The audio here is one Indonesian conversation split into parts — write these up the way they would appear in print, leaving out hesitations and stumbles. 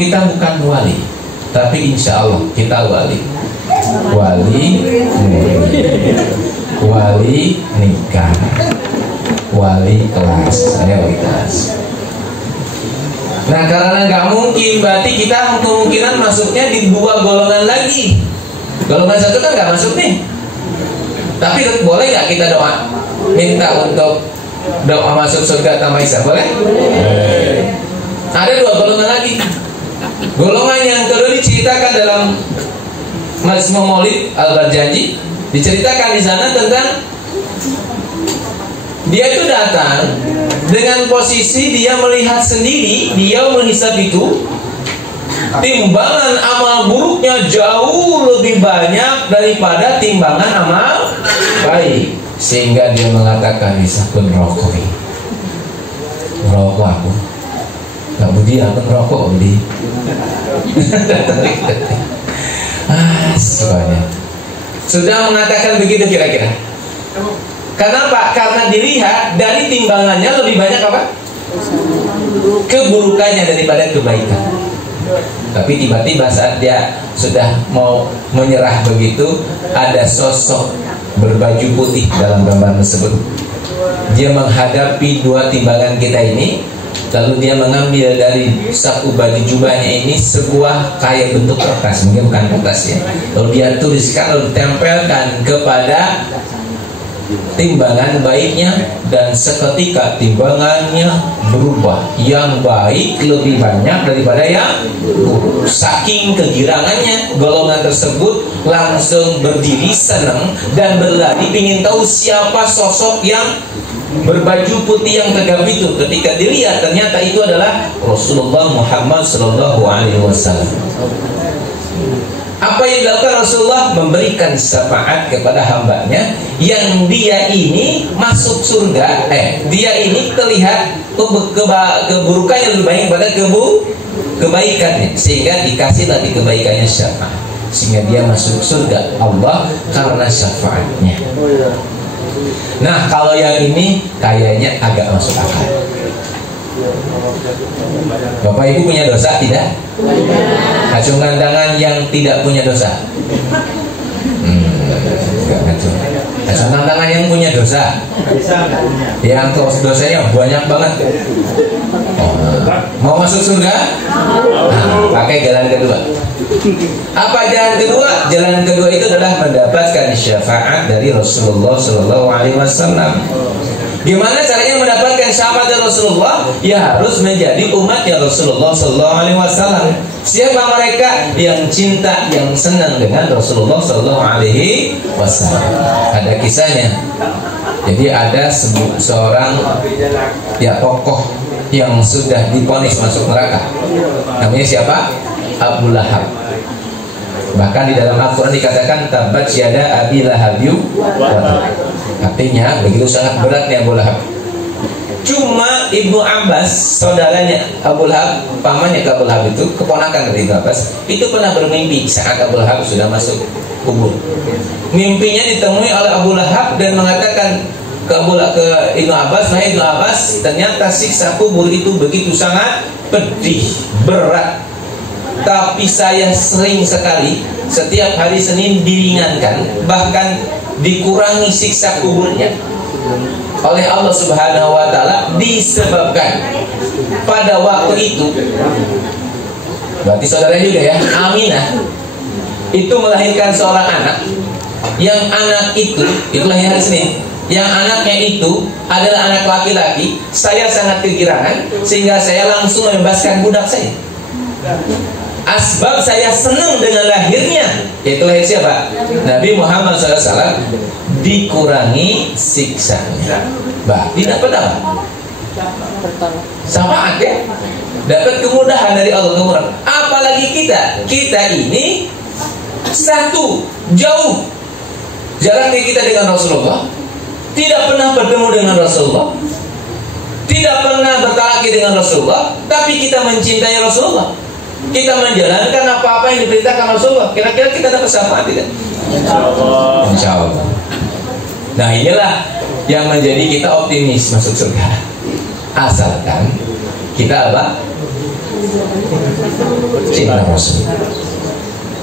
kita bukan wali, tapi insya Allah kita wali. Wali nikah, wali kelas, saya wali kelas. Nah, karena nggak mungkin, berarti kita kemungkinan masuknya di dua golongan lagi. Golongan satu kan nggak masuk nih. Tapi boleh nggak kita doa, minta untuk doa masuk surga tanpa hisab? Boleh? Ada dua golongan lagi. Golongan yang kedua diceritakan dalam Majmu' Maulid Al-Barjanji, diceritakan di sana tentang dia itu datang dengan posisi dia melihat sendiri, dia menghisab itu timbangan amal buruknya jauh lebih banyak daripada timbangan amal baik, sehingga dia mengatakan hisabun rokok, merokok aku nggak budi, aku merokok budi. Semuanya sudah mengatakan begitu kira-kira. Kenapa? Karena dilihat dari timbangannya lebih banyak apa? Keburukannya daripada kebaikan. Tapi tiba-tiba saat dia sudah mau menyerah begitu, ada sosok berbaju putih dalam gambar tersebut. Dia menghadapi dua timbangan kita ini, lalu dia mengambil dari saku baju jubahnya ini sebuah kayak bentuk kertas, mungkin bukan kertas ya. Lalu dia tuliskan, lalu tempelkan kepada timbangan baiknya, dan seketika timbangannya berubah. Yang baik lebih banyak daripada yang buruk. Saking kegirangannya, golongan tersebut langsung berdiri senang dan berlari ingin tahu siapa sosok yang berbaju putih yang tegap itu. Ketika dilihat ternyata itu adalah Rasulullah Muhammad SAW. Apa yang dilakukan Rasulullah? Memberikan syafaat kepada hambanya yang dia ini masuk surga. Dia ini terlihat keburukannya lebih banyak pada kebaikannya, sehingga dikasih lagi kebaikannya syafaat, sehingga dia masuk surga Allah karena syafaatnya. Nah, kalau yang ini kayaknya agak masuk akal. Bapak Ibu punya dosa tidak? Acungkan tangan yang tidak punya dosa. Acungkan tangan yang punya dosa. Yang dosanya banyak banget. Mau masuk surga? Pakai jalan kedua. Apa jalan kedua? Jalan kedua itu adalah mendapatkan syafaat dari Rasulullah SAW. Gimana caranya mendapatkan syafaat dari Rasulullah? Ya harus menjadi umatnya Rasulullah SAW. Siapa mereka? Yang cinta, yang senang dengan Rasulullah SAW. Ada kisahnya. Jadi ada seorang tokoh yang sudah divonis masuk neraka. Namanya siapa? Abu Lahab. Bahkan di dalam Al-Quran dikatakan tabat yada Abi Lahabyu. Artinya begitu sangat beratnya Abu Lahab. Cuma Ibnu Abbas, saudaranya Abu Lahab, pamannya ke Abu Lahab itu, keponakan dari Ibnu Abbas, itu pernah bermimpi saat Abu Lahab sudah masuk kubur. Mimpinya ditemui oleh Abu Lahab dan mengatakan ke Ibnu Abbas, "Nah Ibnu Abbas, ternyata siksa kubur itu begitu sangat pedih, berat. Tapi saya sering sekali setiap hari Senin diringankan, bahkan dikurangi siksa kuburnya oleh Allah Subhanahu wa Ta'ala, disebabkan pada waktu itu." Berarti saudara juga ya, Aminah itu melahirkan seorang anak, yang anak itu lahir hari Senin, yang anaknya itu adalah anak laki-laki. Saya sangat kegirangan sehingga saya langsung membebaskan budak saya. Asbab saya senang dengan lahirnya, yaitu lahir siapa? Nabi Muhammad SAW. Dikurangi siksanya, berarti dapat apa? Syafaat ya, dapat kemudahan dari Allah, kemudahan. Apalagi kita ini satu jauh jaraknya kita dengan Rasulullah, tidak pernah bertemu dengan Rasulullah, tidak pernah bertalaki dengan Rasulullah, tapi kita mencintai Rasulullah, kita menjalankan apa-apa yang diperintahkan Rasulullah. Kira-kira kita dapat syafaat tidak? Insya Allah. Nah inilah yang menjadi kita optimis masuk surga. Asalkan kita apa? Cinta Rasul.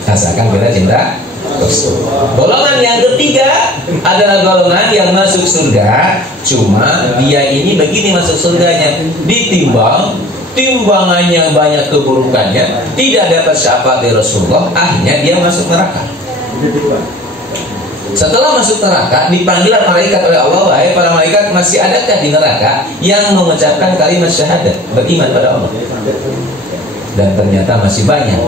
Asalkan kita cinta Rasul. Golongan yang ketiga adalah golongan yang masuk surga, cuma dia ini begini masuk surganya, ditimbang, timbangannya banyak keburukannya, tidak dapat syafaat dari Rasulullah, akhirnya dia masuk neraka. Setelah masuk neraka, dipanggil malaikat oleh Allah, wahai para malaikat, masih adakah di neraka yang mengucapkan kalimat syahadat, beriman pada Allah? Dan ternyata masih banyak.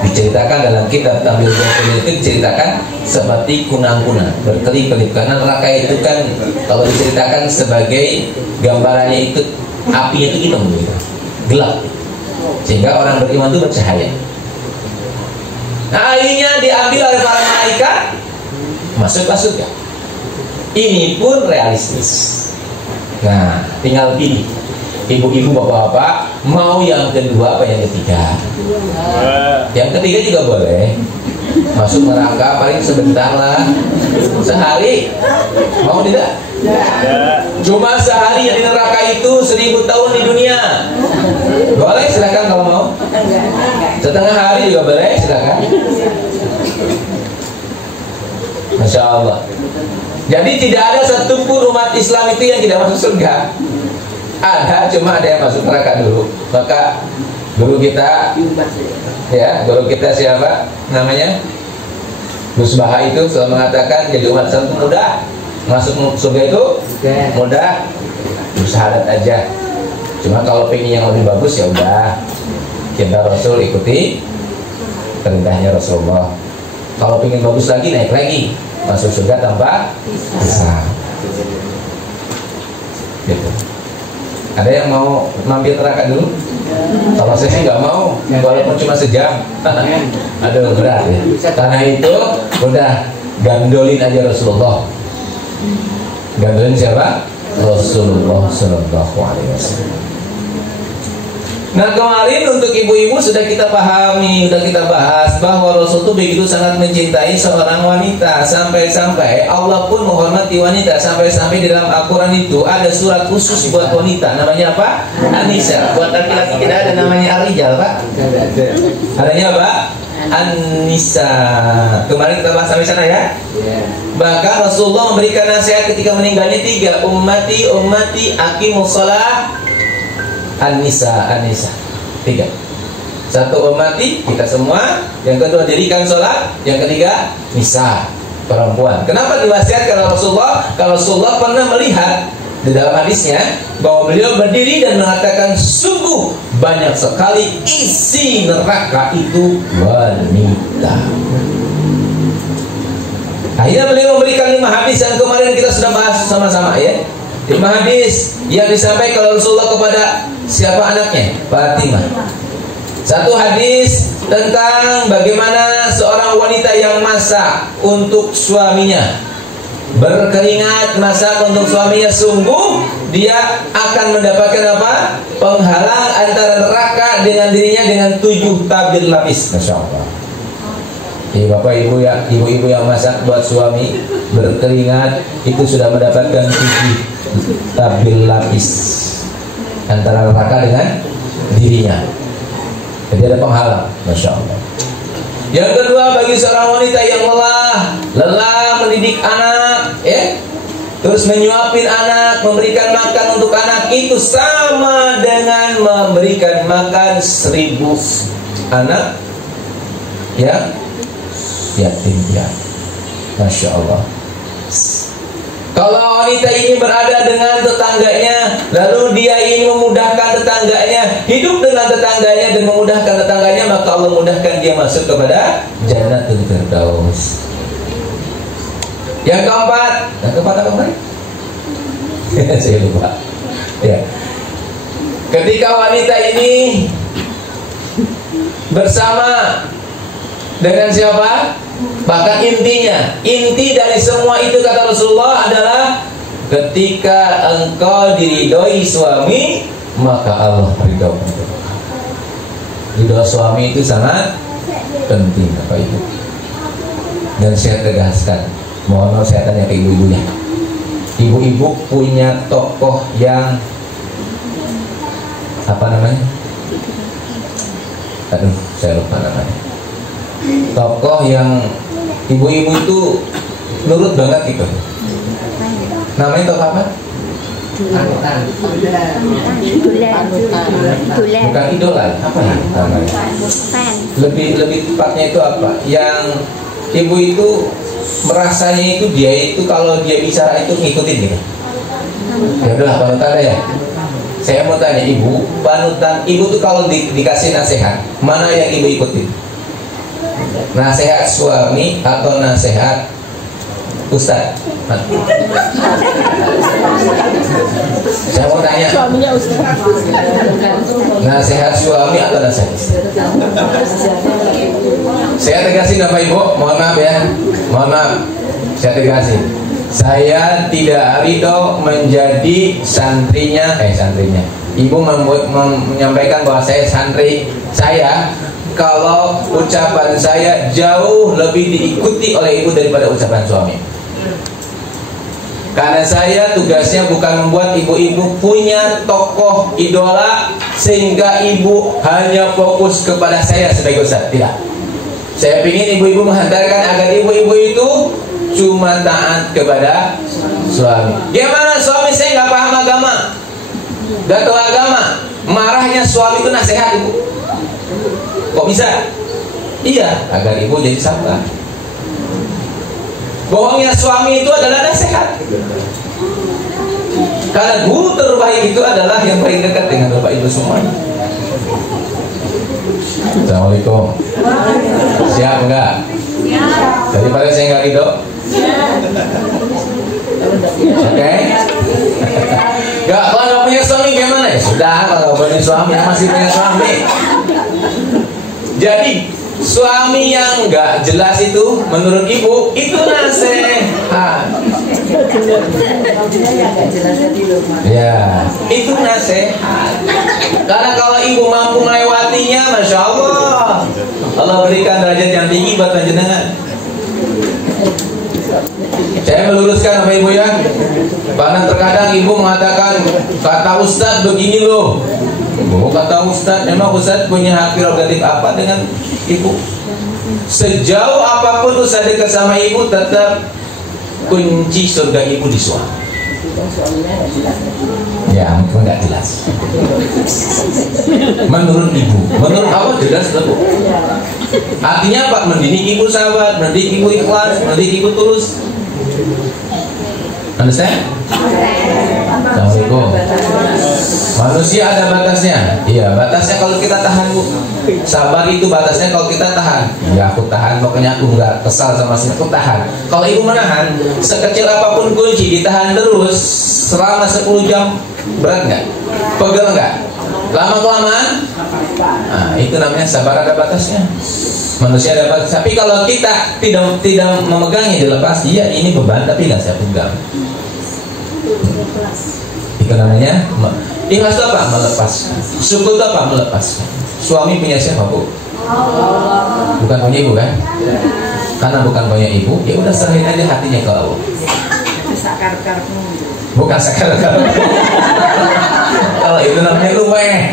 Diceritakan dalam kitab Tampil itu diceritakan seperti kunang-kunang berkelip-kelip, karena neraka itu kan kalau diceritakan sebagai gambarannya itu apinya itu hitam gitu, gelap, sehingga orang beriman itu bercahaya. Nah akhirnya diambil oleh para malaikat, masuk surga. Ini pun realistis. Nah tinggal pilih, ibu-ibu, bapak-bapak, mau yang kedua apa yang ketiga? Yang ketiga juga boleh. Masuk neraka paling sebentar lah, sehari. Mau tidak? Cuma sehari di neraka itu 1000 tahun di dunia. Boleh, silakan kalau mau. Setengah hari juga boleh, silakan. Masya Allah. Jadi tidak ada satupun umat Islam itu yang tidak masuk surga. Ada, cuma ada yang masuk neraka dulu. Maka guru kita, ya, guru kita siapa namanya? Gus Baha itu selalu mengatakan jadi umat Islam itu mudah. Masuk surga itu mudah, bersyahadat aja. Cuma kalau pengen yang lebih bagus ya udah cinta Rasul, ikuti perintahnya Rasulullah. Kalau pengen bagus lagi, naik lagi, masuk surga tanpa hisab. Gitu. Ada yang mau mampir neraka dulu? Kalau saya sih nggak mau, walaupun cuma sejam. Aduh berat ya. Karena itu udah gandolin aja Rasulullah. Gandolin siapa? Rasulullah Sallallahu Alaihi Wasallam. Nah kemarin untuk ibu-ibu sudah kita pahami, sudah kita bahas bahwa Rasul itu begitu sangat mencintai seorang wanita, sampai-sampai Allah pun menghormati wanita, sampai-sampai di dalam Al-Quran itu ada surat khusus buat wanita, namanya apa? An-Nisa. Buat laki-laki tidak ada namanya Ar-Rijal, Pak. Adanya apa? An-Nisa. Kemarin kita bahas sampai sana ya. Bahkan Rasulullah memberikan nasihat ketika meninggalnya 3, ummati ummati aqimus shalah. An-Nisa, An-Nisa 3. Satu ummati, kita semua. Yang kedua dirikan sholat. Yang ketiga nisa, perempuan. Kenapa diwasiatkan oleh Rasulullah? Kalau Rasulullah pernah melihat di dalam hadisnya bahwa beliau berdiri dan mengatakan sungguh banyak sekali isi neraka itu wanita. Akhirnya beliau memberikan 5 hadis yang kemarin kita sudah bahas sama-sama ya. 5 hadis yang disampaikan oleh Rasulullah kepada siapa anaknya? Fatimah. 1 hadis tentang bagaimana seorang wanita yang masak untuk suaminya, berkeringat masak untuk suaminya, sungguh dia akan mendapatkan apa? Penghalang antara neraka dengan dirinya dengan 7 tabir lapis. Masya Allah. Bapak ibu ya, ibu-ibu yang masak buat suami berkeringat itu sudah mendapatkan 7 tabir lapis antara neraka dengan dirinya. Jadi ada penghalang. Masya Allah. Yang kedua, bagi seorang wanita yang lelah mendidik anak, ya, terus menyuapin anak, memberikan makan untuk anak, itu sama dengan memberikan makan 1000 anak yang yatim piatu. Masya Allah. Kalau wanita ini berada dengan tetangganya, lalu dia ingin memudahkan tetangganya, hidup dengan tetangganya dan memudahkan tetangganya, maka Allah mudahkan dia masuk kepada Jannatul Firdaus. Yang keempat apa kemarin? Saya lupa. Ya. Ketika wanita ini bersama dengan siapa? Bahkan inti dari semua itu kata Rasulullah adalah ketika engkau diridhoi suami, maka Allah ridho. Ridho suami itu sangat penting Bapak Ibu. Dan saya tegaskan, mohon nasihatnya ke ibu-ibunya. Ibu-ibu punya tokoh yang apa namanya? Aduh, saya lupa namanya. Tokoh yang ibu-ibu itu nurut banget gitu. Namanya tokoh apa? Bukan idola, apa ya namanya? Lebih tepatnya itu apa? Yang ibu itu merasanya itu dia itu kalau dia bicara itu ngikutin gitu. Ya udah panutan ya. Saya mau tanya ibu, panutan ibu tuh kalau dikasih nasihat, mana yang ibu ikutin? Nasihat suami atau nasihat ustaz? Saya mau tanya, nasihat suami atau nasihat istri? Saya tegasin Bapak Ibu, mohon maaf ya, mohon maaf, saya tegasin. Saya tidak ridho menjadi santrinya. Ibu menyampaikan bahwa saya santri. Saya kalau ucapan saya jauh lebih diikuti oleh ibu daripada ucapan suami. Karena saya tugasnya bukan membuat ibu-ibu punya tokoh idola sehingga ibu hanya fokus kepada saya sebagai ustaz. Tidak. Saya ingin ibu-ibu menghantarkan agar ibu-ibu itu cuma taat kepada suami. Gimana suami saya nggak paham agama, nggak tahu agama, marahnya suami itu nasihat ibu. Kok bisa? Iya, agar ibu jadi sabar. Bohongnya suami itu adalah nasihat. Karena guru terbaik itu adalah yang paling dekat dengan Bapak Ibu semuanya. Assalamualaikum. Siap enggak? Daripada saya nggak ridho. Oke. Gak, kalau nggak punya suami gimana ya? Sudah, kalau nggak punya suami masih punya suami. Jadi suami yang nggak jelas itu menurut ibu itu nasihat. Ya, itu nasihat. Karena kalau ibu mampu melewatinya, masya Allah, Allah berikan derajat yang tinggi buat panjenengan. Saya meluruskan Bapak Ibu ya. Karena terkadang ibu mengatakan kata Ustadz begini loh. Kata Ustadz, memang Ustadz punya hak prerogatif apa dengan ibu? Sejauh apapun Ustadz dekat sama ibu, tetap kunci surga ibu di suami. Ya, mungkin nggak jelas. Menurut ibu, menurut apa jelas tuh? Artinya apa? Mendidik ibu sahabat, mendidik ibu ikhlas, mendidik ibu tulus. Understand? Assalamualaikum. Manusia ada batasnya. Iya, batasnya kalau kita tahan, Bu. Sabar itu batasnya kalau kita tahan. Ya, aku tahan, pokoknya aku nggak kesal sama si aku tahan. Kalau ibu menahan, sekecil apapun kunci ditahan terus selama 10 jam, berat nggak? Pegel nggak? Lama-kelamaan, nah, itu namanya sabar ada batasnya. Manusia ada batas. Tapi kalau kita tidak memegangnya dilepas, iya ini beban tapi nggak saya pegang. Itu namanya ikhlas itu apa? Melepaskan. Syukur itu apa? Melepaskan. Suami punya siapa, Bu? Bukan punya ibu kan? Karena bukan punya ibu, ya udah serahin aja hatinya ke Allah. Bukan sakar-sakar. Kalau itu namanya luweh.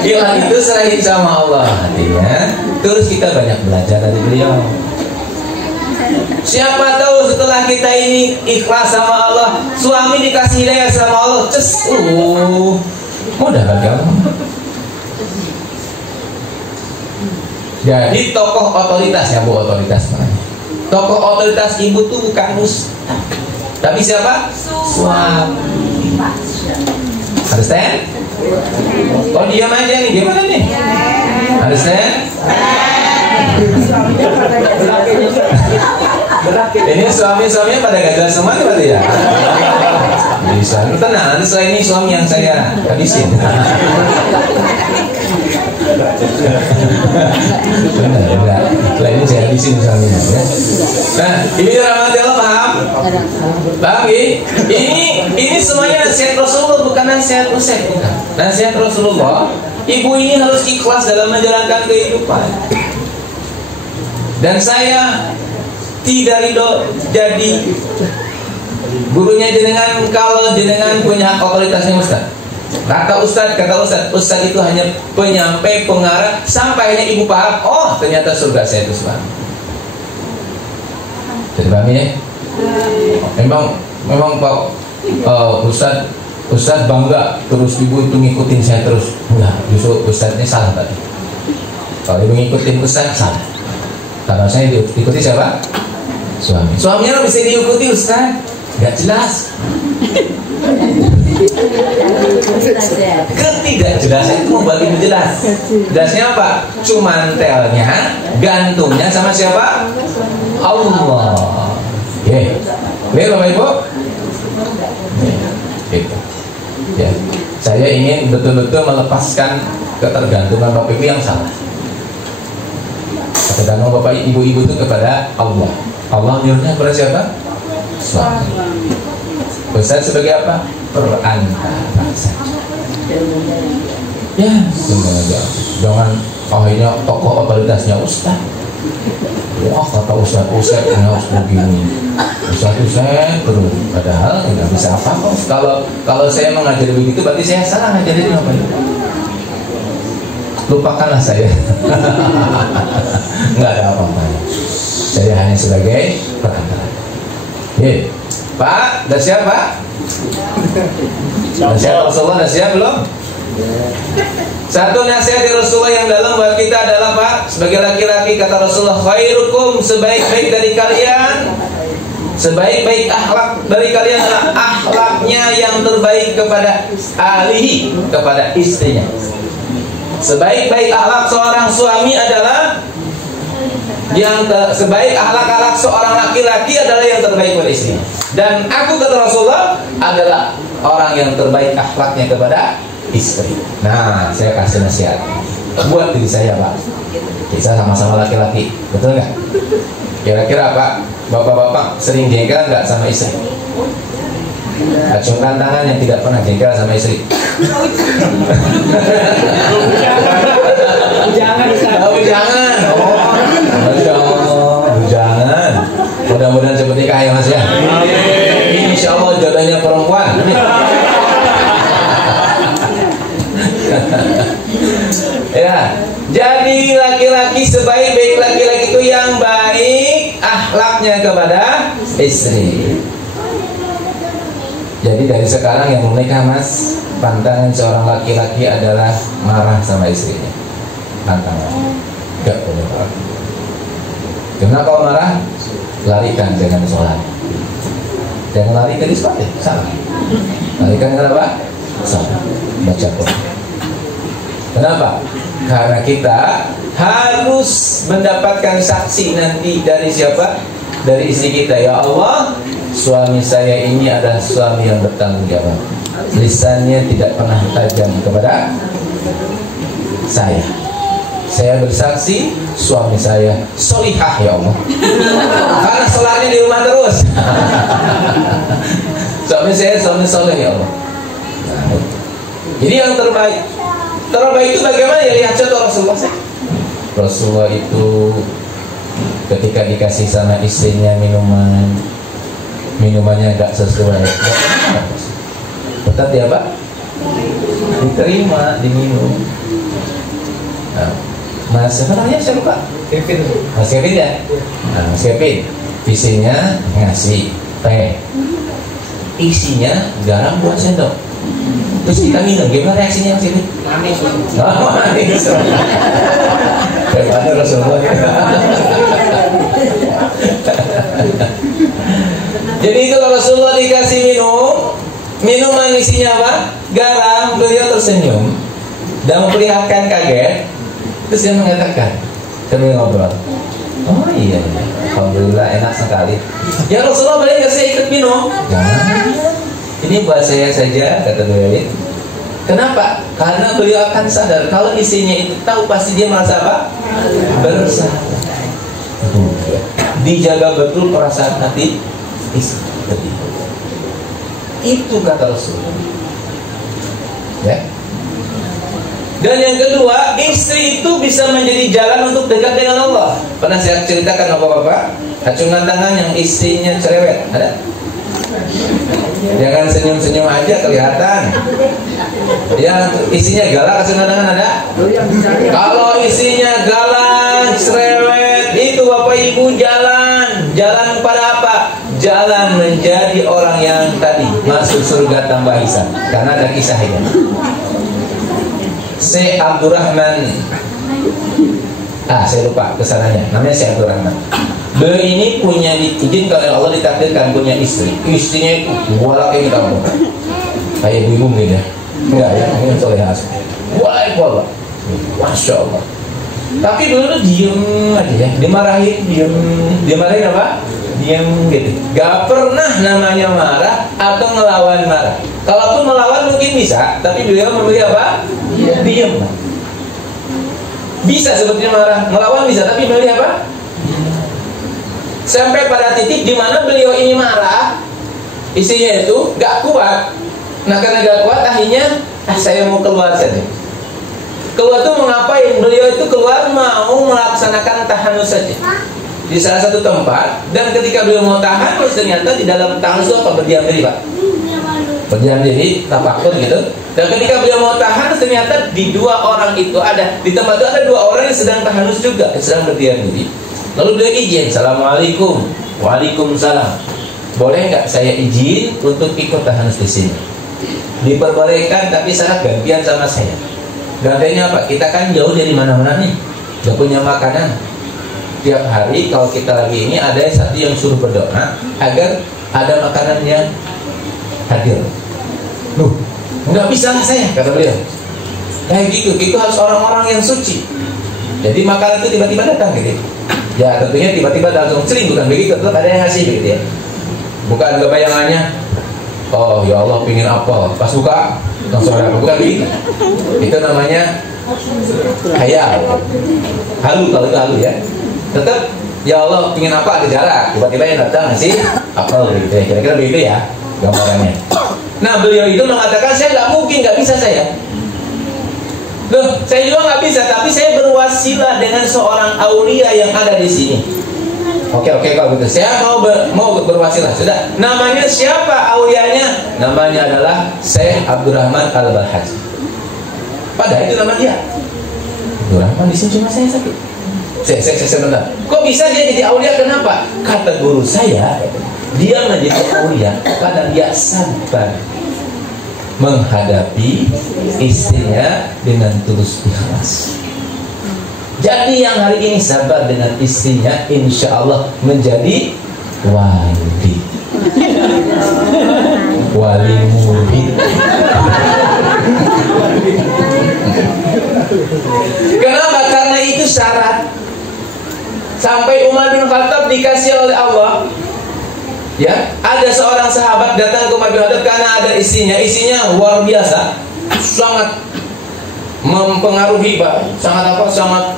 Ikhlas itu serahin sama Allah hatinya. Terus kita banyak belajar dari beliau. Siapa tahu setelah kita ini ikhlas sama Allah, suami dikasih hidayah sama Allah, mudah bagi Allah. Jadi tokoh otoritasnya, Bu, otoritas mana? Tokoh otoritas ibu tuh bukan ustaz, tapi siapa? Suami. Understand? Oh diam aja nih, gimana nih? Understand? Ini suami-suaminya pada gagal semua nih berarti ya? Bisa, tenang, nanti setelah ini suami yang saya habisin. Benar, enggak. Setelah ini saya habisin suaminya ya. Nah, ini rahmat Allah, paham? Paham ya? Ini semuanya nasihat Rasulullah, bukan nasihat Ustaz. Nasihat Rasulullah, ibu ini harus ikhlas dalam menjalankan kehidupan. Dan saya tidak ridho jadi gurunya jenengan kalau jenengan punya hak otoritasnya Ustaz. Kata Ustadz itu hanya penyampai, pengarah, sampai hanya ibu paham, oh ternyata surga saya itu selamat. Jadi pahami ya? Memang Pak Ustadz bangga terus ibu itu ngikutin saya terus. Enggak, justru Ustadznya salah tadi. Kalau ibu ngikutin Ustadz salah. Karena saya ikuti siapa? Suami. Suaminya bisa diikuti Ustadz? Enggak jelas. Ketidakjelasan itu membagi menjelas. Jelasnya apa? Cumantelnya, gantungnya sama siapa? Allah. Oke. Bapak Ibu? Gitu. Ya. Saya ingin betul-betul melepaskan ketergantungan Bapak Ibu yang salah. Ketergantungan Bapak Ibu itu kepada Allah. Allah nyuruhnya kepada siapa? Suami. Ustaz sebagai apa? Perantara saja. Ya, semuanya. Jangan akhirnya tokoh otoritasnya Ustaz. Wah, kata Ustaz harus begini. Ustaz terus. Padahal nggak bisa apa-apa. Kalau saya mengajari begitu, berarti saya salah ngajarin apa itu? Lupakanlah saya. Nggak ada apa-apanya. Saya hanya sebagai perantara. Pak, udah siap Pak? Nasihat Rasulullah udah siap belum? Satu nasihat dari Rasulullah yang dalam buat kita adalah Pak, sebagai laki-laki kata Rasulullah, khairukum, sebaik-baik dari kalian, sebaik-baik akhlak dari kalian adalah akhlaknya yang terbaik kepada ahlihi, kepada istrinya. Sebaik-baik akhlak seorang suami adalah sebaik akhlak seorang laki-laki adalah yang terbaik kepada istrinya. Dan aku kata Rasulullah adalah orang yang terbaik akhlaknya kepada istri. Nah, saya kasih nasihat buat diri saya Pak. Kita sama-sama laki-laki, betul nggak? Kira-kira Pak, bapak-bapak sering jengkel nggak sama istri? Acungkan tangan yang tidak pernah jengkel sama istri. Jangan. Jangan. Mudah-mudahan seperti kaya Mas ya. Insya Allah jodohnya perempuan. Ya, jadi laki-laki sebaik-baik laki-laki itu yang baik akhlaknya kepada istri. Jadi dari sekarang yang menikah Mas, pantangan seorang laki-laki adalah marah sama istrinya. Pantangan, gak boleh marah. Karena kalau marah, larikan dengan sholat. Jangan lari dari sholat, salah. Larikan dengan apa? Sholat, baca Quran. Kenapa? Karena kita harus mendapatkan saksi nanti dari siapa? Dari istri kita. Ya Allah, suami saya ini adalah suami yang bertanggung jawab. Lisannya tidak pernah tajam kepada saya. Saya bersaksi suami saya solihah ya Allah. Karena sholatnya di rumah terus. Suami saya suami soleh ya Allah. Nah, jadi yang terbaik itu bagaimana ya? Lihat contoh Rasulullah. Rasulullah itu ketika dikasih sama istrinya minumannya gak sesuai, tetap dia Pak diterima, diminum. Nah, Mas siapa namanya? Saya lupa. Kevin. Mas Kevin ya? Nah, Mas Kevin visinya ngasih teh, isinya garam 2 sendok. Terus kita minum, gimana reaksinya Mas Kevin? Manis. Oh, manis. Daripada Rasulullah. Jadi itu kalau Rasulullah dikasih minuman isinya apa? Garam, beliau tersenyum dan memperlihatkan kaget. Terus dia mengatakan, kami ngobrol, oh iya, alhamdulillah enak sekali. Ya Rasulullah, boleh nggak saya ikut minum? Jangan, ini buat saya saja, kata beliau. Kenapa? Karena beliau akan sadar kalau istrinya itu tahu pasti dia merasa apa? Bersalah. Dijaga betul perasaan hati istri. Itu kata Rasulullah. Ya. Dan yang kedua, istri itu bisa menjadi jalan untuk dekat dengan Allah. Pernah saya ceritakan bapak-bapak, acungan tangan yang istrinya cerewet, ada? Jangan senyum-senyum aja kelihatan. Yang isinya galak kadang-kadang ada. Kalau isinya galak, cerewet, itu Bapak Ibu jalan kepada apa? Jalan menjadi orang yang tadi masuk surga tanpa hisab. Karena ada kisahnya. Syekh Abdurrahman, saya lupa kesananya. Namanya Syekh Abdurrahman. Beliau ini punya izin kalau Allah ditakdirkan punya istri. Istrinya itu walak ini kamu. Kayak ibu gitu ya. Enggak ya, ini soalnya asli. Walak. Masya Allah. Tapi dulu tuh diem aja ya. Dimarahin apa? Diem gitu. Gak pernah namanya marah atau ngelawan marah. Kalaupun melawan mungkin bisa, tapi beliau memilih apa? Diem. Bisa sebetulnya marah, ngelawan bisa, tapi memilih apa? Sampai pada titik di mana beliau ini marah, istrinya itu gak kuat. Nah karena gak kuat, akhirnya saya mau keluar saja. Keluar tuh mau ngapain? Beliau itu keluar mau melaksanakan tahanus saja di salah satu tempat. Dan ketika beliau mau tahanus, ternyata di dalam tahanus itu apa? Berdiam diri, Pak. Berdiam diri, tafakur gitu. Dan ketika beliau mau tahanus, ternyata di dua orang itu ada, di tempat itu ada dua orang yang sedang tahanus juga, yang sedang berdiam diri. Lalu beliau izin, Assalamualaikum. Waalaikumsalam. Boleh nggak saya izin untuk ikut tahanus di sini? Diperbolehkan, tapi syarat gantian sama saya. Gantiannya apa? Kita kan jauh dari mana-mana nih, gak punya makanan. Tiap hari kalau kita lagi ini ada satu yang suruh berdoa agar ada makanan yang hadir. Loh, nggak bisa lah saya, kata beliau. Kayak gitu, itu harus orang-orang yang suci. Jadi makanan itu tiba-tiba datang gitu. Ya tentunya tiba-tiba langsung sering, bukan begitu, tetap ada yang ngasih gitu ya. Bukan kebayangannya, oh ya Allah pingin apel, pas buka langsung ada, bukan begitu. Itu namanya khayal, halu, kalau itu halu ya. Tetap ya Allah pingin apa, ada jarak, tiba-tiba yang datang ngasih apel gitu ya. Kira-kira begitu ya gambarannya. Nah beliau itu mengatakan, saya nggak mungkin, nggak bisa saya. Loh, saya juga nggak bisa, tapi saya berwasilah dengan seorang aulia yang ada di sini. Oke, kalau gitu, saya mau berwasilah. Sudah, namanya siapa aulianya? Namanya adalah Syekh Abdurrahman Al-Balhaj. Padahal itu nama dia. Abdurrahman di sini cuma saya satu. Saya sebentar. Kok bisa dia jadi aulia? Kenapa? Kata guru saya, dia menjadi aulia karena dia sabar menghadapi istrinya dengan tulus ikhlas. Jadi yang hari ini sabar dengan istrinya, insya Allah menjadi wali murid. Kenapa? Karena itu syarat. Sampai Umar bin Khattab dikasih oleh Allah. Ya, ada seorang sahabat datang ke Umar bin Khattab karena ada istrinya luar biasa, sangat mempengaruhi, Pak. Sangat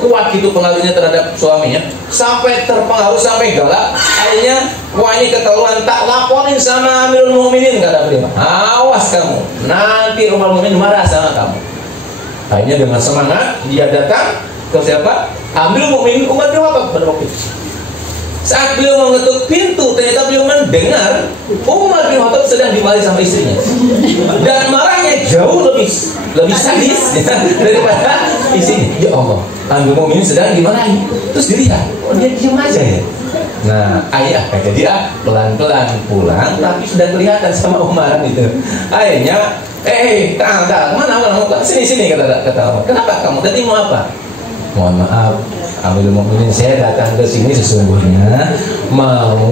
kuat gitu pengaruhnya terhadap suaminya, sampai terpengaruh, sampai galak. Akhirnya wah ini ketahuan, tak laporin sama Amirul Mukminin, kata beliau. Awas kamu, nanti Amirul Mukminin marah sama kamu. Akhirnya dengan semangat dia datang ke siapa? Amirul Mukminin Umar bin Khattab pada waktu itu. Saat beliau mengetuk pintu, ternyata beliau mendengar Umar bin Khattab sedang dimarahi sama istrinya. Dan marahnya jauh lebih sadis ya, daripada istrinya. Ya Allah, Amirul Mukminin sedang dimarahi. Terus dilihat, oh dia diam aja ya. Nah, ayah kata dia pelan-pelan pulang, tapi sudah kelihatan sama Umar itu. Akhirnya, mana, sini kata Umar. Kenapa kamu? Tadi mau apa? Mohon maaf, Amirul Mukminin, saya datang ke sini sesungguhnya mau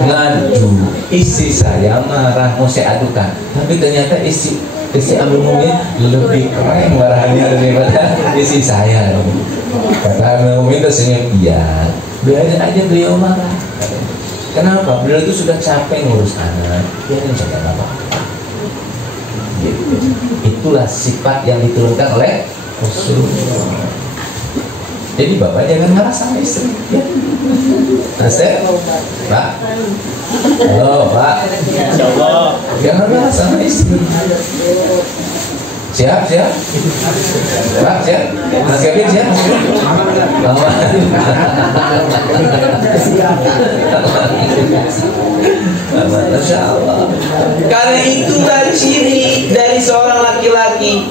ngadu. Istri saya marah, mau saya adukan. Tapi ternyata istri Amirul Mukminin lebih keren marahannya daripada istri saya. Kata Amirul Mukminin tersenyum, iya, biarin aja beliau marah. Kenapa? Beliau itu sudah capek ngurus anak, biarin saja apa-apa. Itulah sifat yang diturunkan oleh Rasulullah. Jadi bapak jangan marah sama istri ya. Asep, Pak. Halo Pak. Jangan marah sama istri. Siap Pak, siap. Mas Kevin siap. Masya Allah. Karena itulah ciri dari seorang laki-laki.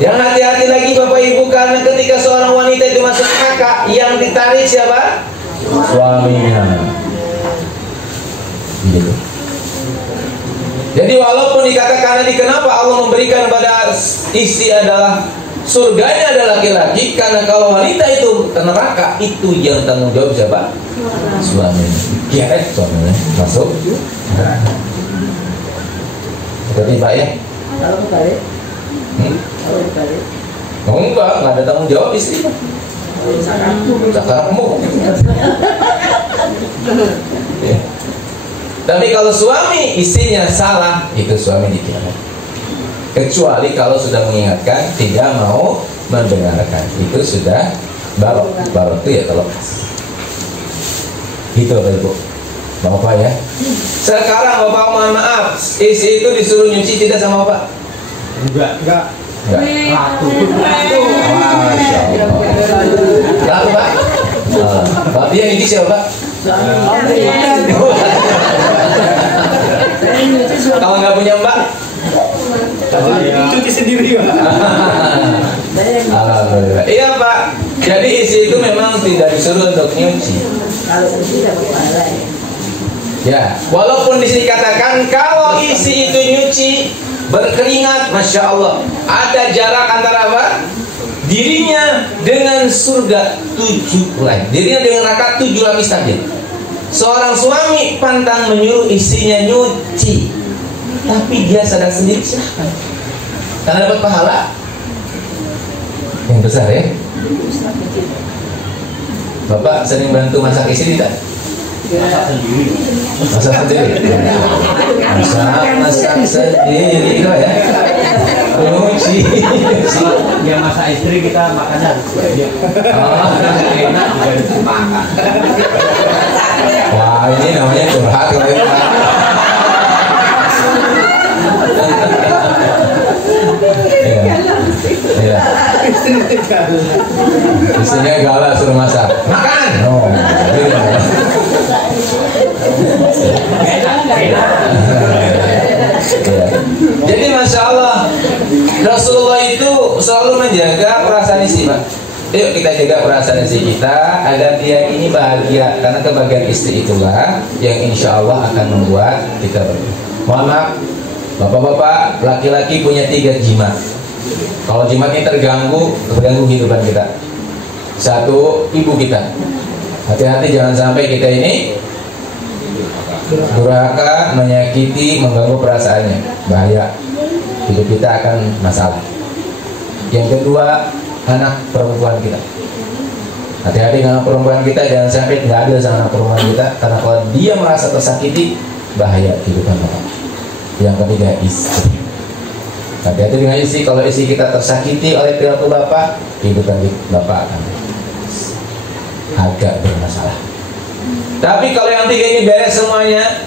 Yang hati-hati lagi Bapak Ibu, karena ketika seorang wanita itu masuk akad, yang ditarik siapa? Suaminya. Gitu. Jadi walaupun dikatakan tadi kenapa Allah memberikan pada istri adalah surganya adalah laki-laki, karena kalau wanita itu neraka, itu yang tanggung jawab siapa? Suaminya. Ya, suaminya masuk neraka. Berarti Pak ya? Kalau balik, Oh enggak ada tanggung jawab istri Pak. Sakarmu. Ya. Tapi kalau suami istrinya salah, itu suami dikhianati. Kecuali kalau sudah mengingatkan, tidak mau mendengarkan, itu sudah baru itu ya terlepas. Gitu Bapak Ibu. Bapak ya. Sekarang Bapak mohon maaf, istri itu disuruh nyuci tidak sama Bapak? Enggak. Masya Allah. Pak? Pak dia ini siapa Pak? Kalau nggak punya Mbak? Cuci sendiri Pak. Alhamdulillah. Iya Pak. Jadi istri itu memang tidak disuruh untuk nyuci. Ya, walaupun di sini katakan kalau istri itu nyuci berkeringat, Masya Allah, ada jarak antara apa? Dirinya dengan surga 7 lapis, dirinya dengan neraka 7 lapis tadi. Seorang suami pantang menyuruh istrinya nyuci, tapi dia sadar sendiri silahkan, karena dapat pahala yang besar ya. Bapak sering bantu masak istri tidak? Masak sendiri. Masak sendiri itu ya. Nyuci. Dia masak istri, kita makannya enak juga dimakan. Wah, ini namanya curhat kalau ini. Iya. Istrinya galak suruh masak. Makan. Oh. Jadi Masya Allah, Rasulullah itu selalu menjaga perasaan istri Pak. Yuk kita jaga perasaan istri kita agar dia ini bahagia, karena kebahagiaan istri itulah yang insya Allah akan membuat kita bahagia. Mohon maaf Bapak-bapak, laki-laki punya 3 jimat. Kalau jimat ini terganggu kehidupan kita. 1, ibu kita. Hati-hati jangan sampai kita ini durhaka, menyakiti, mengganggu perasaannya. Bahaya, hidup kita akan masalah. Yang kedua, anak perempuan kita. Hati-hati dengan perempuan kita, jangan sampai nggak adil sama anak perempuan kita, karena kalau dia merasa tersakiti, bahaya kehidupan kita. Yang ketiga, istri. Hati-hati dengan istri. Kalau istri kita tersakiti oleh perilaku bapak, kehidupan bapak akan agak bermasalah. Tapi kalau yang 3 ini beres semuanya,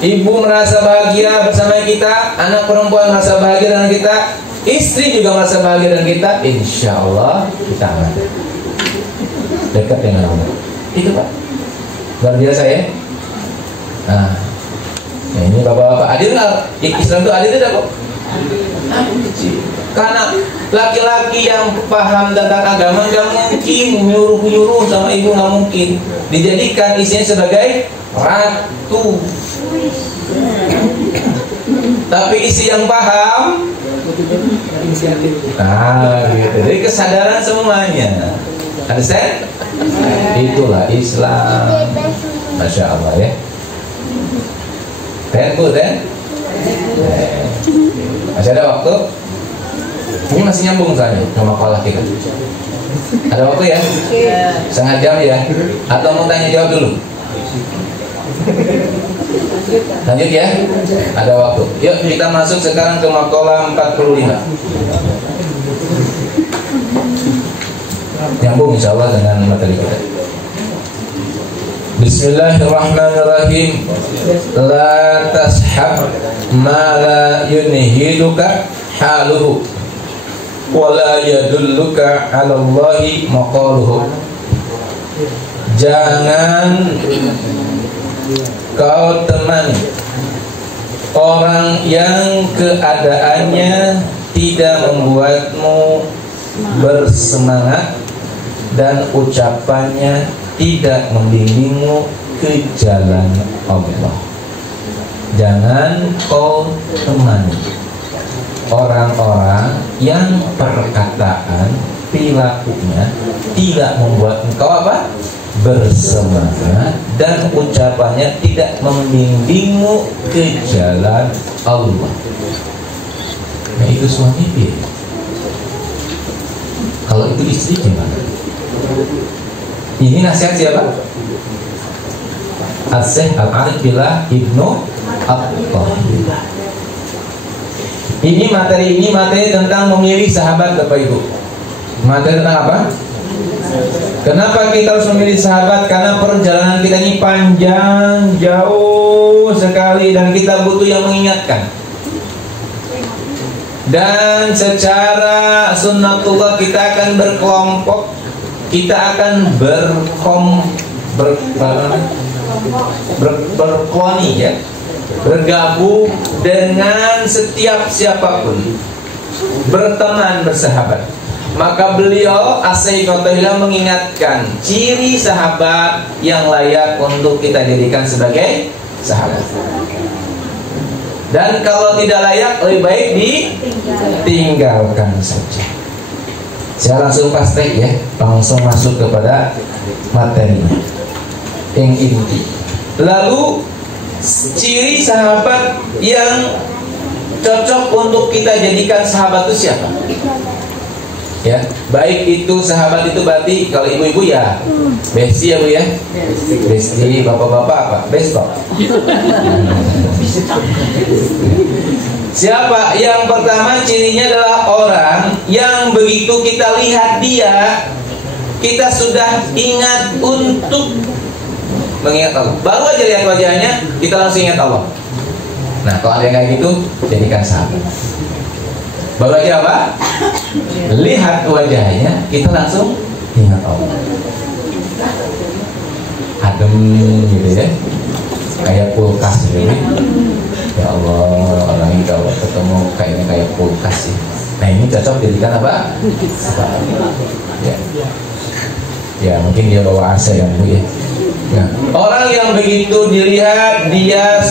ibu merasa bahagia bersama kita, anak perempuan merasa bahagia dengan kita, istri juga merasa bahagia dengan kita, insya Allah kita aman, dekat dengan Allah. Itu Pak, luar biasa ya. Nah ini bapak-bapak, adil nggak? Islam itu adil tidak kok? Karena laki-laki yang paham tentang agama nggak mungkin menyuruh sama ibu, nggak mungkin. Dijadikan istrinya sebagai ratu. Tapi istri yang paham, nah gitu. Jadi kesadaran semuanya. Understand? Itulah Islam. Masya Allah ya. Masih ada waktu? Ini masih nyambung soalnya sama makalah kita. Ada waktu ya? Setengah jam ya? Atau mau tanya jawab dulu? Lanjut ya? Ada waktu. Yuk kita masuk sekarang ke makalah 45. Nyambung insya Allah dengan materi kita. Bismillahirrahmanirrahim. La tashab ma la yunhiduka haluhu wa la yadulluka 'ala Allahi maqaluhu. Jangan kau temani orang yang keadaannya tidak membuatmu bersemangat dan ucapannya tidak membimbingmu ke jalan Allah. Jangan kau temani orang-orang yang perkataan perilakunya tidak membuat engkau apa? Bersemangat dan ucapannya tidak membimbingmu ke jalan Allah. Nah itu suami pilih. Kalau itu istri gimana? Ini nasihat siapa? As-Syekh Al-Arif Billah Ibnu At-Tahir. Ini materi tentang memilih sahabat Bapak Ibu. Materi tentang apa? Kenapa kita harus memilih sahabat? Karena perjalanan kita ini panjang, jauh sekali, dan kita butuh yang mengingatkan. Dan secara sunnatullah kita akan berkelompok, kita akan berkloni ya, bergabung dengan setiap siapapun, berteman, bersahabat. Maka beliau As-Syekh Qata'ilah mengingatkan ciri sahabat yang layak untuk kita jadikan sebagai sahabat. Dan kalau tidak layak, lebih baik ditinggalkan saja. Saya langsung praktek ya, langsung masuk kepada materinya yang inti. Lalu ciri sahabat yang cocok untuk kita jadikan sahabat itu siapa? Ya, baik itu sahabat itu berarti kalau ibu-ibu ya besti ya Bu ya. Besti, bapak-bapak apa? Bestok. Siapa? Yang pertama cirinya adalah orang yang begitu kita lihat dia, kita sudah ingat untuk mengingat Allah. Baru aja lihat wajahnya, kita langsung ingat Allah. Nah, kalau ada yang kayak gitu, jadikan sahabat. Baru aja apa? Lihat wajahnya, kita langsung ingat Allah. Adem gitu ya, kayak kulkas gitu. Ya Allah, orang ini kalau ketemu kayaknya kayak kulkas sih. Nah ini cocok jadikan apa? Ya, ya mungkin dia bawa AC kan Bu ya. Nah, orang yang begitu dilihat dia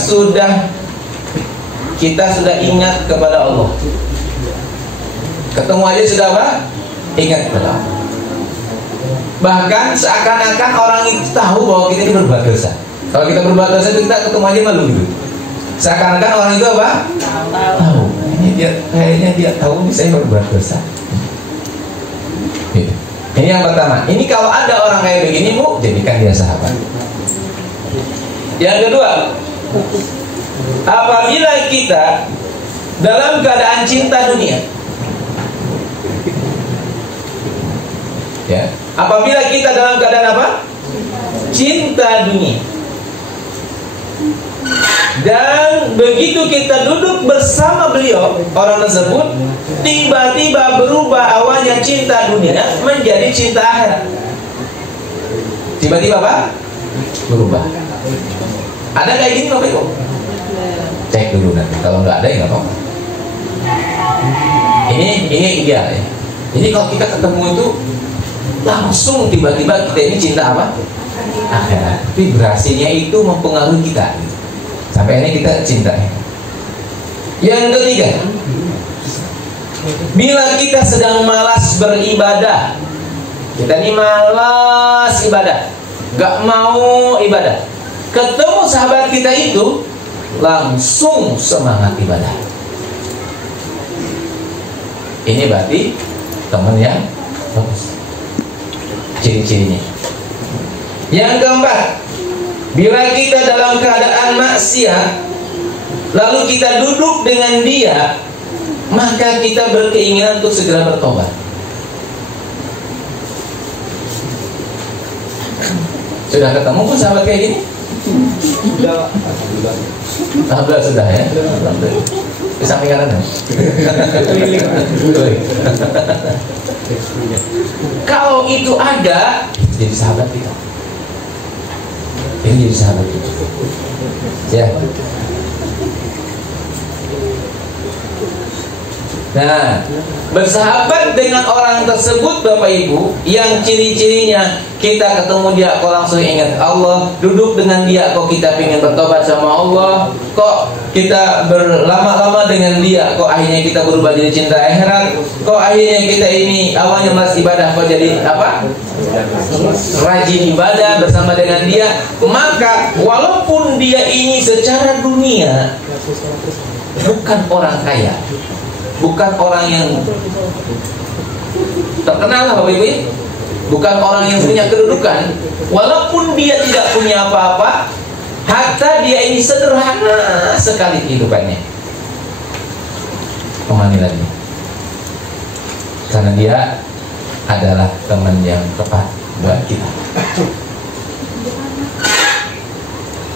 kita sudah ingat kepada Allah. Ketemu aja sudah apa? Ingat kepada Allah. Bahkan seakan-akan orang itu tahu bahwa kita ini berbuat dosa. Kalau kita berbuat dosa itu kita ketemu aja malu gitu. Seakan-akan orang itu apa? Tahu. Kayaknya dia tahu saya berbuat dosa. Gitu. Ini yang pertama. Ini kalau ada orang kayak begini Bu, jadikan dia sahabat. Yang kedua, apabila kita dalam keadaan cinta dunia, ya, apabila kita dalam keadaan apa? Cinta dunia. Dan begitu kita duduk bersama beliau, orang tersebut tiba-tiba berubah awalnya cinta dunia menjadi cinta akhirat. Tiba-tiba apa? Berubah. Ada kayak gini Bapak Ibu? Cek dulu nanti. Kalau nggak ada ya nggak apa-apa. Ini ideal ya. Ini kalau kita ketemu itu langsung tiba-tiba kita ini cinta apa? Akhirat. Vibrasinya itu mempengaruhi kita. Sampai ini kita cinta. Yang ketiga, bila kita sedang malas beribadah, kita ini malas ibadah, gak mau ibadah, ketemu sahabat kita itu langsung semangat ibadah. Ini berarti teman yang bagus. Ciri-cirinya. Yang keempat, bila kita dalam keadaan maksiat, lalu kita duduk dengan dia, maka kita berkeinginan untuk segera bertobat. Sudah ketemu pun sahabat kayak gini? Alhamdulillah sudah ya. Alhamdulillah. Di samping kanan ya? Kalau itu ada, jadi sahabat kita. Ini jadi sahabat kita. Ya. Nah, bersahabat dengan orang tersebut Bapak Ibu, yang ciri-cirinya kita ketemu dia kok langsung ingat Allah, duduk dengan dia kok kita pengen bertobat sama Allah, kok kita berlama-lama dengan dia kok akhirnya kita berubah jadi cinta akhirat, kok akhirnya kita ini awalnya malas ibadah kok jadi apa? Rajin ibadah bersama dengan dia. Maka walaupun dia ini secara dunia bukan orang kaya, bukan orang yang terkenal lah Bapak Ibu ya, bukan orang yang punya kedudukan, walaupun dia tidak punya apa-apa, hatta dia ini sederhana sekali kehidupannya, temani lagi, karena dia adalah teman yang tepat buat kita.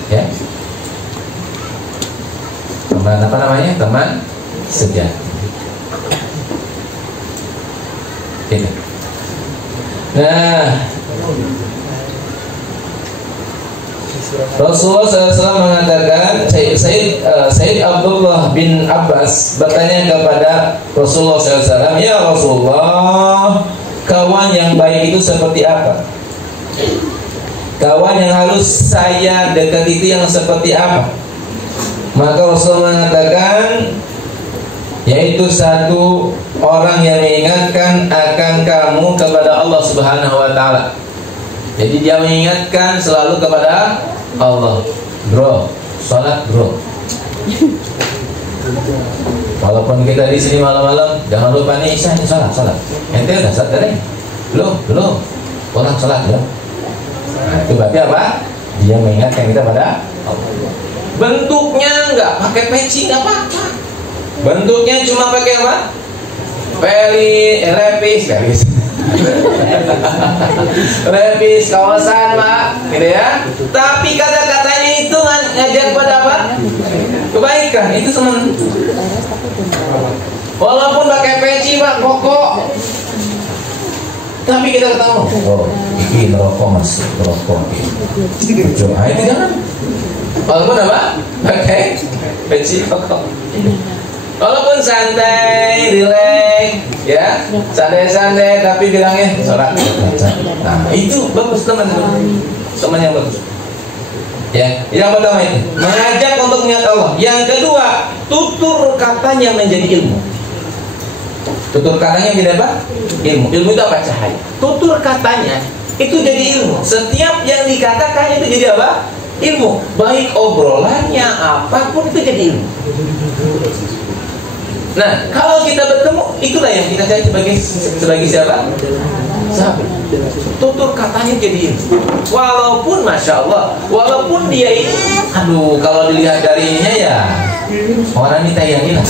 Ya, teman apa namanya? Teman sejati. Gitu. Nah, Rasulullah SAW mengatakan, Sayyid Abdullah bin Abbas bertanya kepada Rasulullah SAW, ya Rasulullah, kawan yang baik itu seperti apa? Kawan yang harus saya dekat itu yang seperti apa? Maka Rasulullah mengatakan, yaitu satu orang yang mengingatkan akan kamu kepada Allah Subhanahu wa Ta'ala. Jadi dia mengingatkan selalu kepada Allah. Bro, sholat bro. Walaupun kita di sini malam-malam, jangan lupa nih Isya ini sholat. Ente udah sholat belum. Sholat ya. Nah, itu berarti apa? Dia mengingatkan kita pada Allah. Bentuknya nggak pakai peci, nggak apa-apa. Bentuknya cuma pakai apa? Repis kawasan Pak, gitu ya. Tapi kata-katanya itu ngajak pada apa? Kebaikan. Itu teman. Walaupun pakai peci Pak, koko, tapi kita tahu, oh, ini rokok mas, rokok. Itu jangan. Walaupun apa? Pakai peci, koko. Walaupun santai, rileks, ya, santai-santai, tapi bilangnya sholat. Nah, itu bagus teman yang bagus. Ya, yang pertama itu mengajak untuk mengingat Allah. Yang kedua, tutur katanya menjadi ilmu. Tutur katanya menjadi apa? Ilmu. Ilmu itu apa? Cahaya. Tutur katanya itu jadi ilmu. Setiap yang dikatakan itu jadi apa? Ilmu. Baik obrolannya apapun itu jadi ilmu. Nah, kalau kita bertemu, itulah yang kita cari sebagai siapa? Sahabat. Tutur katanya jadi ilmu. Walaupun Masya Allah, walaupun dia ini, aduh, kalau dilihat dari ininya ya orang ini tayangin lah.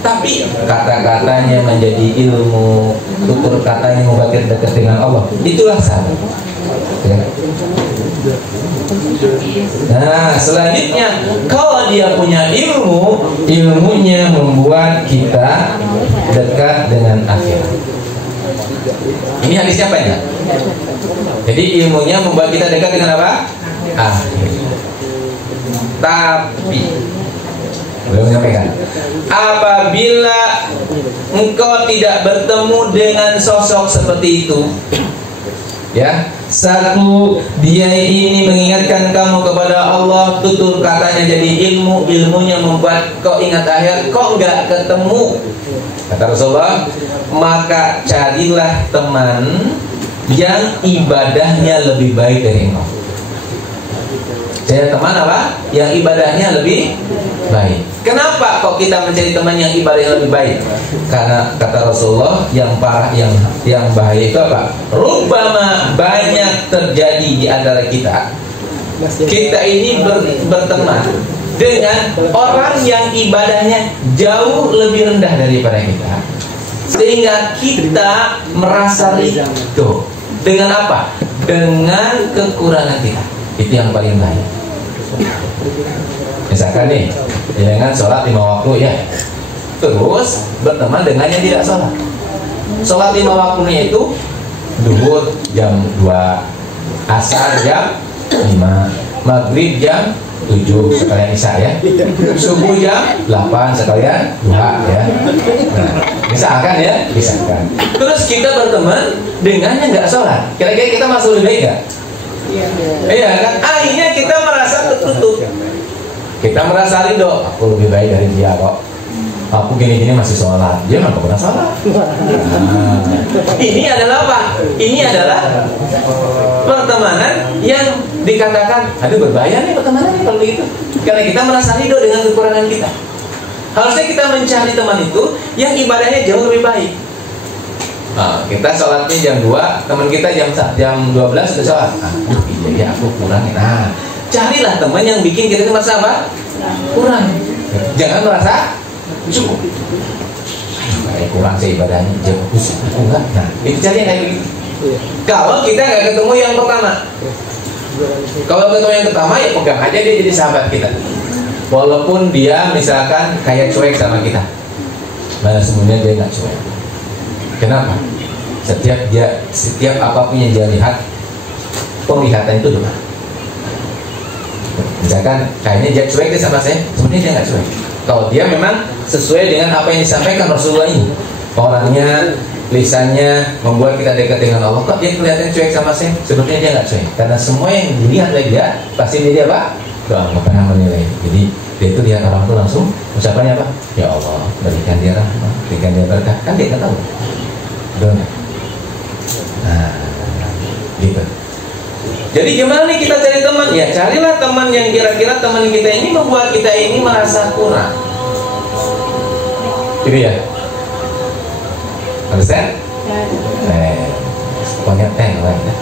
Tapi kata-katanya menjadi ilmu, tutur katanya membuat dekat dengan Allah. Itulah sahabat. Ya. Nah, selanjutnya kalau dia punya ilmu, ilmunya membuat kita dekat dengan akhirat. Ini hadis siapa ya? Jadi ilmunya membuat kita dekat dengan apa? Akhirat. Tapi belum menyampaikan. Apabila engkau tidak bertemu dengan sosok seperti itu, ya, satu, dia ini mengingatkan kamu kepada Allah, tutur katanya jadi ilmu, ilmunya membuat kau ingat akhirat, kau enggak ketemu, kata Rasulullah, maka carilah teman yang ibadahnya lebih baik dari engkau. Cari teman apa? Yang ibadahnya lebih baik. Kenapa kok kita mencari teman yang ibadahnya lebih baik? Karena kata Rasulullah, yang parah, yang bahaya itu apa? Rubbama banyak terjadi di antara kita. Kita ini berteman dengan orang yang ibadahnya jauh lebih rendah daripada kita, sehingga kita merasa ridho. Dengan apa? Dengan kekurangan kita. Itu yang paling baik. Misalkan nih, jangan sholat 5 waktu ya, terus berteman dengan yang tidak sholat. Sholat 5 waktunya itu duhur jam 2, asar jam 5, maghrib jam 7 sekalian isya ya, subuh jam 8 sekalian duha ya. Nah, misalkan ya, misalkan. Terus kita berteman dengan yang nggak sholat, kira-kira kita masuk lebih baik nggak? Iya kan? Akhirnya kita merasa tertutup. Kita merasa ridho, aku lebih baik dari dia kok. Aku gini-gini masih sholat, dia nggak pernah sholat. Nah, ini adalah apa? Ini adalah pertemanan yang dikatakan, aduh berbahaya nih pertemanan kalau begitu. Karena kita merasa ridho dengan kekurangan kita. Harusnya kita mencari teman itu yang ibadahnya jauh lebih baik. Nah, kita sholatnya jam 2, teman kita jam 12 sudah sholat. Iya aku kurang. Nah, carilah teman yang bikin kita itu merasa apa? Kurang. Jangan merasa cukup. Kurang sih ibadahnya, jam enggak. Nah, itu cari yang kayak begitu. Kalau kita nggak ketemu yang pertama, kalau ketemu yang pertama ya pegang aja dia jadi sahabat kita. Walaupun dia misalkan kayak cuek sama kita, nah sebenarnya dia nggak cuek. Kenapa? Setiap apapun yang dia lihat, penglihatan itu benar. Misalkan kayaknya dia cuek deh sama saya, sebenarnya dia nggak cuek. Kalau dia memang sesuai dengan apa yang disampaikan Rasulullah ini, orangnya, lisannya membuat kita dekat dengan Allah. Kok dia kelihatan cuek sama saya? Sebenarnya dia nggak cuek, karena semua yang dilihat oleh dia pasti dia apa? Doa, nggak pernah menilai. Jadi dia itu lihat orang itu langsung ucapannya apa? Ya Allah, berikan dia rahmat, berikan dia berkah. Kan dia nggak tahu. Betul nggak? Nah, gitu. Jadi gimana nih kita cari teman? Ya carilah teman yang kira-kira teman kita ini membuat kita ini merasa kurang. Gitu ya. Understand? Pokoknya lah ya.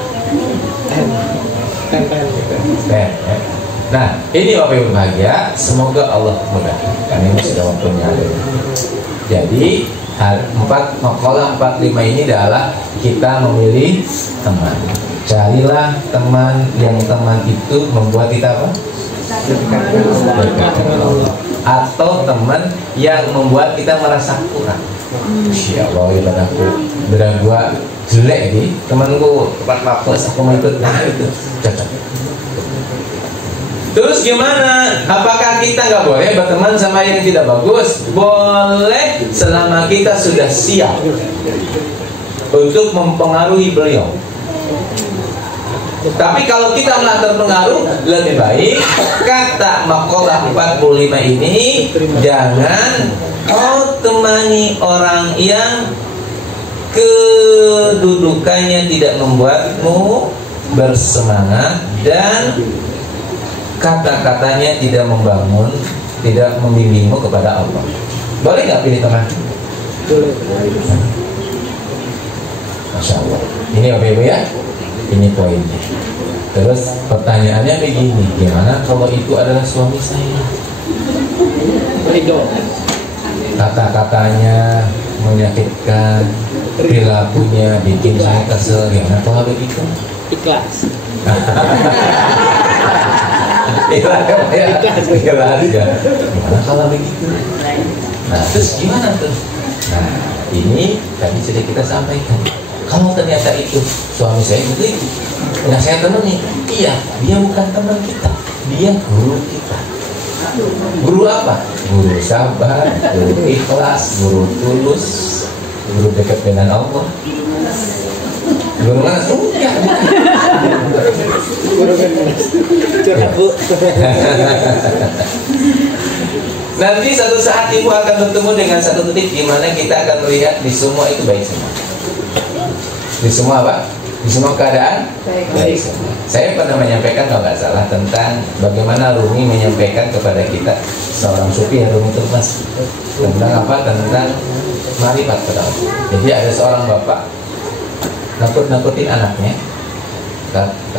Nah, ini Bapak Ibu bahagia. Semoga Allah mudahkan. Karena ini sudah waktunya. Jadi makalah 45 ini adalah kita memilih teman. Carilah teman yang teman itu membuat kita apa? Dekat dengan Allah. Atau teman yang membuat kita merasa kurang. Ya Allah, ibadahku benar gua jelek ini, temanku tepat waktu aku mau ikut, nah itu cocok. Terus gimana? Apakah kita nggak boleh berteman sama yang tidak bagus? Boleh, selama kita sudah siap untuk mempengaruhi beliau. Tapi kalau kita malah terpengaruh, lebih baik kata makalah 45 ini, jangan kau temani orang yang kedudukannya tidak membuatmu bersemangat dan kata-katanya tidak membangun, tidak membimbingmu kepada Allah. Boleh nggak pilih teman? Boleh. Masya Allah. Ini Bapak Ibu ya, ini poinnya. Terus pertanyaannya begini, gimana kalau itu adalah suami saya? Kata-katanya menyakitkan, perilakunya bikin saya kesel, gimana kalau begitu? Ikhlas. Ikhlas ya. Gimana kalau begitu? Nah, terus gimana tuh? Nah, ini tadi sudah kita sampaikan. Kalau ternyata itu suami saya itu, nah saya temani, iya, dia bukan teman kita, dia guru kita. Guru apa? Guru sabar, guru ikhlas, guru tulus, guru dekat dengan Allah. Guru mana? Enggak. Guru curhat bu. Nanti satu saat ibu akan bertemu dengan satu titik di mana kita akan melihat di semua itu baik semua. Di semua apa? Di semua keadaan baik semua. Saya pernah menyampaikan kalau nggak salah tentang bagaimana Rumi menyampaikan kepada kita, seorang sufi yang Rumi Turmas, tentang apa? Tentang marifat pada Allah. Jadi ada seorang bapak nakut-nakutin anaknya.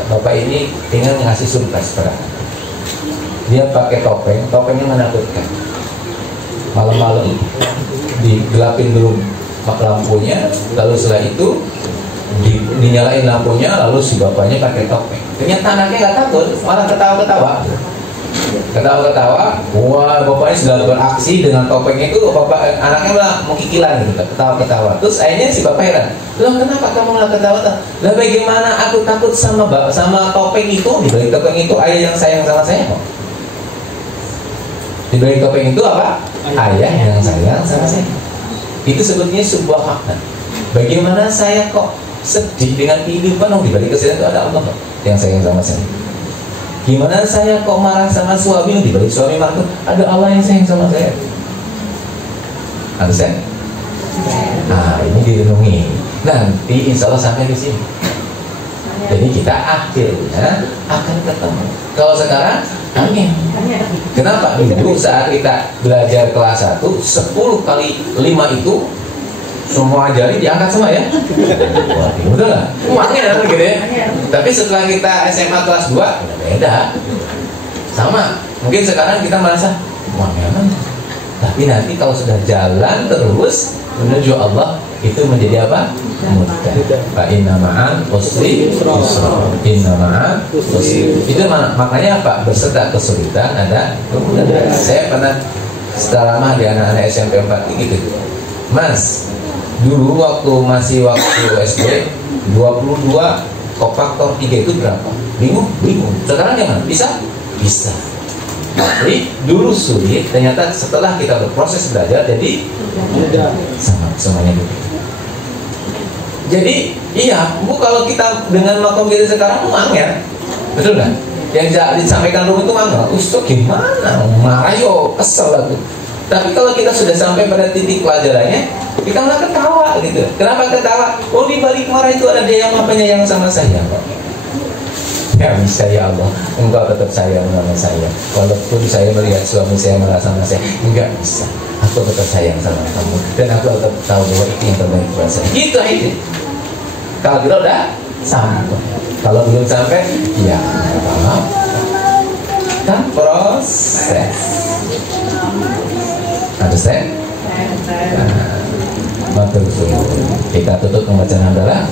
Bapak ini ingin ngasih surprise pada anak. Dia pakai topeng, topengnya menakutkan. Malam-malam digelapin dulu lampunya, lalu setelah itu dinyalain lampunya, lalu si bapaknya pakai topeng. Ternyata anaknya nggak takut, malah ketawa-ketawa. ketawa-ketawa, wah bapaknya sudah beraksi dengan topeng itu, bapak anaknya malah mau kikilan gitu, ketawa-ketawa. Terus akhirnya si bapak heran, loh kenapa kamu malah ketawa? Lah bagaimana aku takut sama topeng itu? Di balik topeng itu ayah yang sayang sama saya kok. Di balik topeng itu apa? Ayah yang sayang sama saya. Itu sebetulnya sebuah hak. Bagaimana saya kok sedih dengan kehidupan? Di balik kesedihan itu ada Allah yang sayang sama saya. Gimana saya kok marah sama suami? Di balik suami marah itu ada Allah yang sayang sama saya. Understand? Nah, ini direnungi. Nanti insya Allah sampai di sini. Jadi kita akhirnya akan ketemu. Kalau sekarang, amin. Kenapa? Dulu saat kita belajar kelas 1, 10 kali 5 itu semua jari diangkat semua ya. Wah, udah lah, uangnya gitu ya. Tapi setelah kita SMA kelas 2 beda. Sama. Mungkin sekarang kita merasa uangnya mana? Tapi nanti kalau sudah jalan terus menuju Allah, itu menjadi apa? Mudah. Fa inna ma'al usri yusra. Inna ma'al usri. Itu maknanya apa? Berserta kesulitan ada kemudahan. Saya pernah setelah di anak-anak SMP 4 gitu. Mas, dulu waktu SD 22 kok faktor 3 itu berapa? Bingung? Sekarang gimana? Bisa? Bisa. Jadi dulu sulit, ternyata setelah kita berproses belajar jadi sama semuanya gitu. Jadi iya, Bu, kalau kita dengan makom kita sekarang angel, betul kan? Yang disampaikan dulu itu angel. Ustaz gimana? Marah yo, kesel aku. Tapi kalau kita sudah sampai pada titik pelajarannya, kita malah ketawa gitu. Kenapa ketawa? Oh, di balik marah itu ada dia yang penyayang sama saya kok. Ya bisa ya Allah, Engkau tetap sayang sama saya. Walaupun saya melihat suami saya marah sama saya, enggak bisa. Aku tetap sayang sama kamu dan aku tetap tahu bahwa itu yang terbaik buat saya. Gitu aja. Kalau kita udah sampai, kalau belum sampai, ya apa? Kan proses. Understand? Nah, kita tutup pembacaan adalah